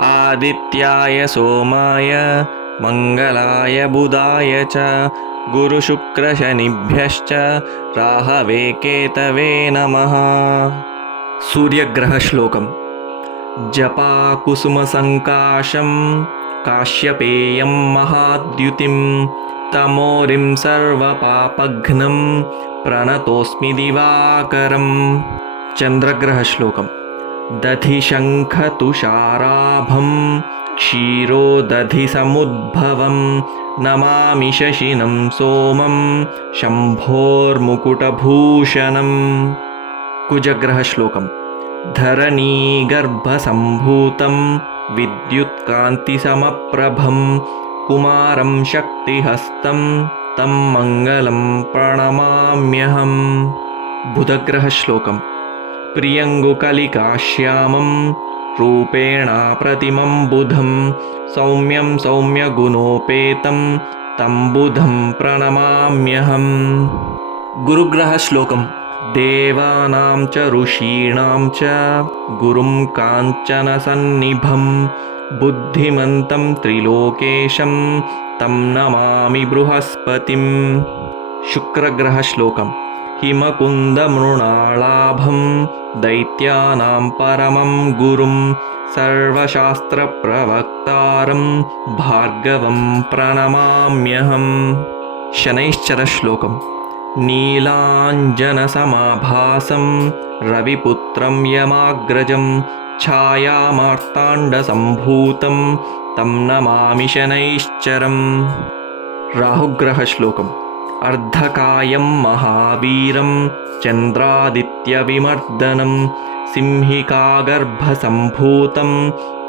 आदित्याय सोमाय मङ्गलाय बुधाय च गुरुशुक्रशनिभ्यश्च राहवे केतवे नमः। सूर्यग्रहश्लोकम्। जपाकुसुमसङ्काशं काश्यपेयं महाद्युतिं तमोरिं सर्वपापघ्नं प्रणतोऽस्मि दिवाकरम्। चन्द्रग्रहश्लोकम् दधिशङ्खतुषाराभं क्षीरोदधिसमुद्भवं नमामि शशिनं सोमं शम्भोर्मुकुटभूषणम्। कुजग्रहश्लोकम्। धरणीगर्भसम्भूतं विद्युत्कान्तिसमप्रभं कुमारं शक्तिहस्तं तं मङ्गलं प्रणमाम्यहम्। बुधग्रहश्लोकम् प्रियङ्गुकलिकाश्यामं रूपेणाप्रतिमं बुधं सौम्यं सौम्यगुणोपेतं तं बुधं प्रणमाम्यहम्। गुरुग्रहश्लोकम्। देवानां च ऋषीणां च गुरुं काञ्चनसन्निभं बुद्धिमन्तं त्रिलोकेशं तं नमामि बृहस्पतिं शुक्रग्रहश्लोकम् हिमकुन्दमृणालाभं दैत्यानां परमं गुरुं सर्वशास्त्रप्रवक्तारं भार्गवं प्रणमाम्यहम् शनैश्चरश्लोकम्। नीलाञ्जनसमाभासं रविपुत्रं यमाग्रजं छायामार्ताण्डसम्भूतं तं नमामि शनैश्चरम्। राहुग्रहश्लोकम् अर्धकायं महावीरं चन्द्रादित्यविमर्दनं सिंहिकागर्भसम्भूतं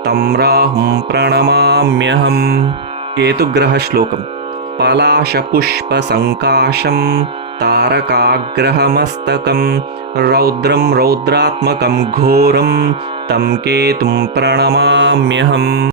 तं राहुं प्रणमाम्यहम् केतुग्रहश्लोकम् पलाशपुष्पसङ्काशं तारकाग्रहमस्तकं रौद्रं रौद्रात्मकं घोरं तं केतुं प्रणमाम्यहम्